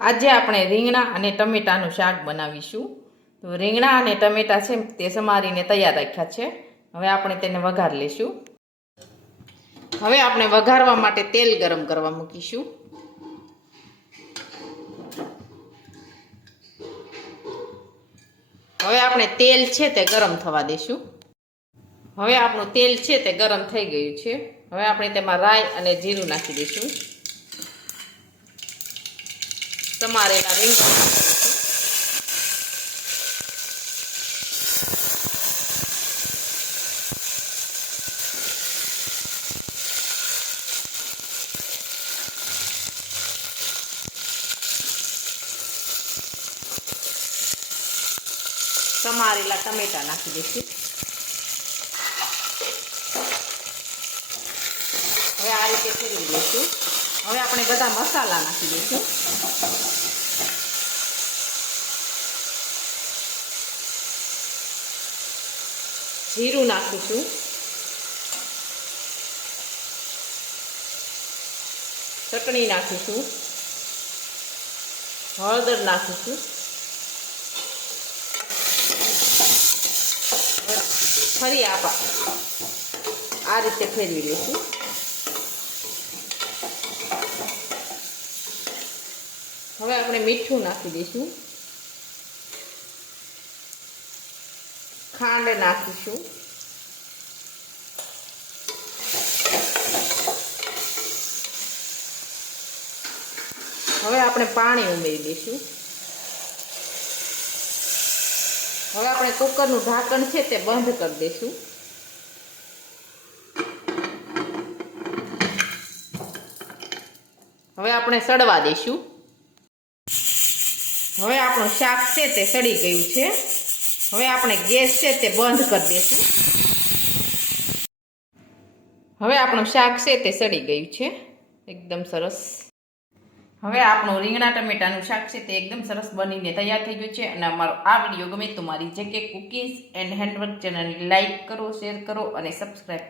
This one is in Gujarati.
આજે આપણે રીંગણા અને ટમેટાનું શાક બનાવીશું. તો રીંગણા અને ટમેટા છે તે સમારીને તૈયાર રાખ્યા છે. હવે આપણે તેને વઘાર લઈશું. હવે આપણે વઘારવા માટે તેલ ગરમ કરવા મૂકીશું. હવે આપણે તેલ છે તે ગરમ થવા દઈશું. હવે આપણું તેલ છે તે ગરમ થઈ ગયું છે. હવે આપણે તેમાં રાઈ અને જીરું નાખી દઈશું. સમારેલા રીંગણા નાખી દઈશું. સમારેલા ટમેટા નાખી દઈશું. હવે આ રીતે ફેરવી દઈશું. હવે આપણે બધા મસાલા નાખી દઈશું. જીરું નાખીશું. ચટણી નાખીશું. હળદર નાખીશું. ફરી આ રીતે ફેરવી લઈશું. હવે આપણે મીઠું નાખી દઈશું. ખાંડ નાખીશું. હવે આપણે પાણી ઉમેરી દઈશું. હવે આપણે કુકરનું ઢાંકણ છે તે બંધ કરી દઈશું. હવે આપણે સડવા દઈશું. હવે આપણું શાક છે તે સડી ગયું છે. હવે આપણે ગેસ છે તે બંધ કરી દઈશું. હવે આપણું શાક છે તે સડી ગયું છે એકદમ સરસ. હવે આપણું રીંગણા ટમેટાનું શાક છે તે એકદમ સરસ બનીને તૈયાર થઈ ગયું છે. અને અમારો આ વિડીયો ગમે તો મારી જેકે કુકીઝ એન્ડ હેન્ડવર્ક ચેનલને લાઈક કરો, શેર કરો અને સબસ્ક્રાઈબ